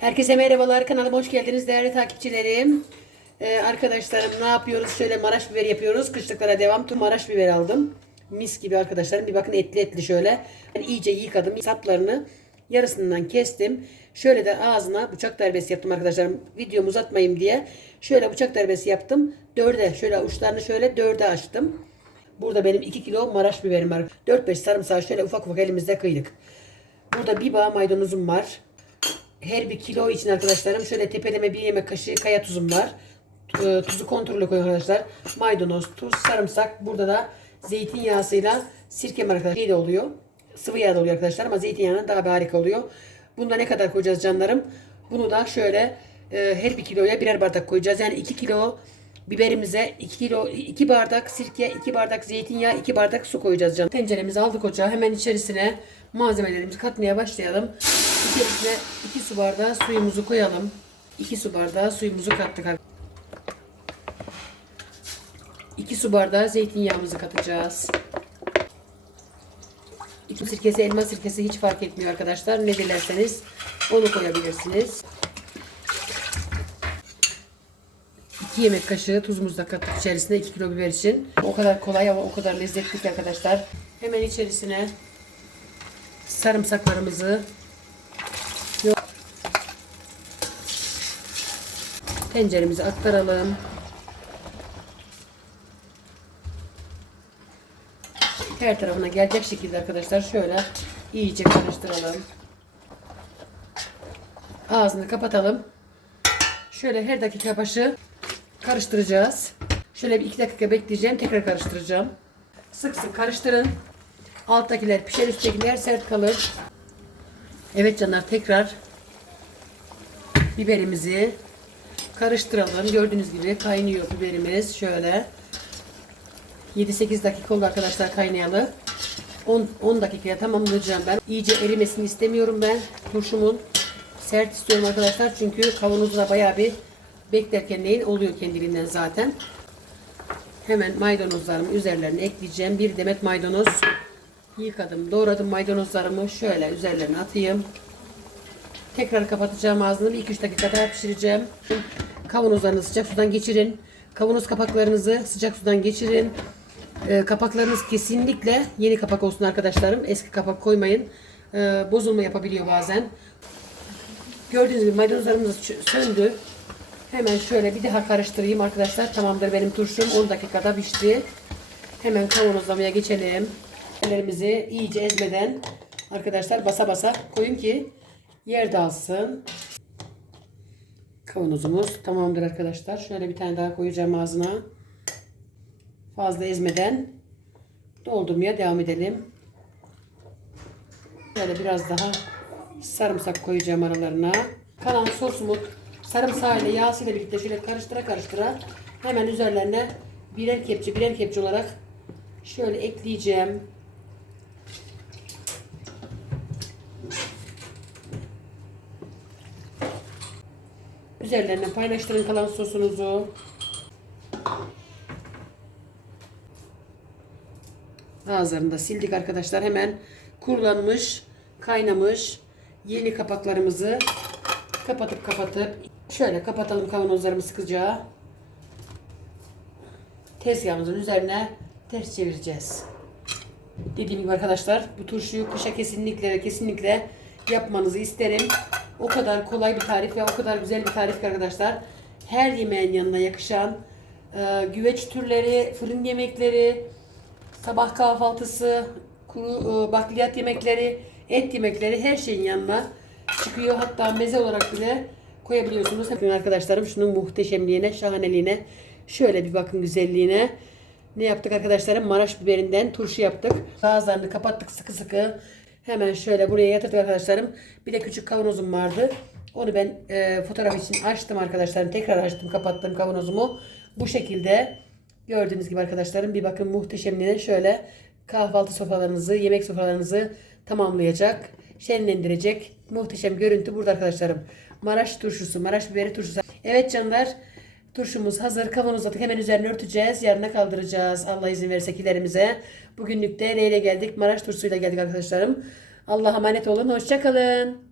Herkese merhabalar. Kanalıma hoş geldiniz değerli takipçilerim. Ee, arkadaşlarım ne yapıyoruz? Şöyle Maraş biber yapıyoruz. Kışlıklara devam. Tüm Maraş biber aldım. Mis gibi arkadaşlarım. Bir bakın etli etli şöyle. Ben iyice yıkadım. Saplarını yarısından kestim. Şöyle de ağzına bıçak darbesi yaptım arkadaşlarım. Videomu uzatmayayım diye. Şöyle bıçak darbesi yaptım. Dörde şöyle uçlarını şöyle dörde açtım. Burada benim 2 kilo Maraş biberim var. 4-5 sarımsağı şöyle ufak ufak elimizde kıydık. Burada bir bağ maydanozum var. Her bir kilo için arkadaşlarım şöyle tepeleme bir yemek kaşığı kaya tuzum var. Tu- Tuzu kontrollü koyun arkadaşlar. Maydanoz, tuz, sarımsak. Burada da zeytinyağısıyla sirke var arkadaşlar. Şey de oluyor. Sıvı yağ da oluyor arkadaşlar ama zeytinyağının daha bir harika oluyor. Bunda ne kadar koyacağız canlarım? Bunu da şöyle e, her bir kiloya birer bardak koyacağız. Yani 2 kilo biberimize 2 kilo 2 bardak sirke, 2 bardak zeytinyağı, 2 bardak su koyacağız canım. Tenceremizi aldık ocağa. Hemen içerisine malzemelerimizi katmaya başlayalım. İçerisine 2 su bardağı suyumuzu koyalım. 2 su bardağı suyumuzu kattık. 2 su bardağı zeytinyağımızı katacağız. İçim sirkesi, elma sirkesi hiç fark etmiyor arkadaşlar. Ne dilerseniz onu koyabilirsiniz. 2 yemek kaşığı tuzumuzu da kattık içerisine 2 kilo biber için. O kadar kolay ama o kadar lezzetli ki arkadaşlar. Hemen içerisine sarımsaklarımızı tenceremize aktaralım. Her tarafına gelecek şekilde arkadaşlar şöyle iyice karıştıralım. Ağzını kapatalım. Şöyle her dakika başı karıştıracağız. Şöyle bir iki dakika bekleyeceğim. Tekrar karıştıracağım. Sık sık karıştırın. Alttakiler pişer üsttekiler sert kalır. Evet canlar tekrar biberimizi karıştıralım. Gördüğünüz gibi kaynıyor biberimiz. Şöyle 7-8 dakika oldu arkadaşlar kaynayalı. 10, 10 dakikaya tamamlayacağım ben. İyice erimesini istemiyorum ben. Turşumun sert istiyorum arkadaşlar. Çünkü kavanozda bayağı bir beklerken neyin oluyor kendiliğinden zaten. Hemen maydanozlarımı üzerlerine ekleyeceğim. Bir demet maydanoz yıkadım. Doğradım maydanozlarımı şöyle üzerlerine atayım. Tekrar kapatacağım ağzını. 2-3 dakika daha pişireceğim. Kavanozlarınızı sıcak sudan geçirin. Kavanoz kapaklarınızı sıcak sudan geçirin. Ee, kapaklarınız kesinlikle yeni kapak olsun arkadaşlarım. Eski kapak koymayın. Ee, bozulma yapabiliyor bazen. Gördüğünüz gibi maydanozlarımız söndü. Hemen şöyle bir daha karıştırayım arkadaşlar. Tamamdır benim turşum 10 dakikada pişti. Hemen kavanozlamaya geçelim. Ellerimizi iyice ezmeden arkadaşlar basa basa koyun ki yer dağılsın. Kavanozumuz tamamdır arkadaşlar. Şöyle bir tane daha koyacağım ağzına. Fazla ezmeden doldurmaya devam edelim. Şöyle biraz daha sarımsak koyacağım aralarına. Kalan sosumu sarımsağıyla yağsıyla birlikte şöyle karıştıra karıştıra hemen üzerlerine birer kepçe birer kepçe olarak şöyle ekleyeceğim. Üzerlerine paylaştırın kalan sosunuzu. Ağızlarını da sildik arkadaşlar. Hemen kurulanmış, kaynamış yeni kapaklarımızı kapatıp kapatıp şöyle kapatalım kavanozlarımı sıkıca. Tezgahımızın üzerine ters çevireceğiz. Dediğim gibi arkadaşlar bu turşuyu kışa kesinlikle kesinlikle yapmanızı isterim. O kadar kolay bir tarif ve o kadar güzel bir tarif ki arkadaşlar. Her yemeğin yanına yakışan e, güveç türleri, fırın yemekleri, sabah kahvaltısı, kuru e, bakliyat yemekleri, et yemekleri her şeyin yanına çıkıyor. Hatta meze olarak bile koyabiliyorsunuz. Bakın arkadaşlarım şunun muhteşemliğine, şahaneliğine. Şöyle bir bakın güzelliğine. Ne yaptık arkadaşlarım? Maraş biberinden turşu yaptık. Ağızlarını kapattık sıkı sıkı. Hemen şöyle buraya yatırdık arkadaşlarım. Bir de küçük kavanozum vardı. Onu ben e, fotoğraf için açtım arkadaşlarım. Tekrar açtım kapattım kavanozumu. Bu şekilde gördüğünüz gibi arkadaşlarım bir bakın muhteşemliğine şöyle kahvaltı sofralarınızı, yemek sofralarınızı tamamlayacak, şenlendirecek muhteşem görüntü burada arkadaşlarım. Maraş turşusu, Maraş biberi turşusu. Evet canlar Turşumuz hazır. Kavanozladık. Hemen üzerine örteceğiz. Yarına kaldıracağız. Allah izin verirse kilerimize. Bugünlük de neyle geldik? Maraş turşusuyla geldik arkadaşlarım. Allah'a emanet olun. Hoşçakalın.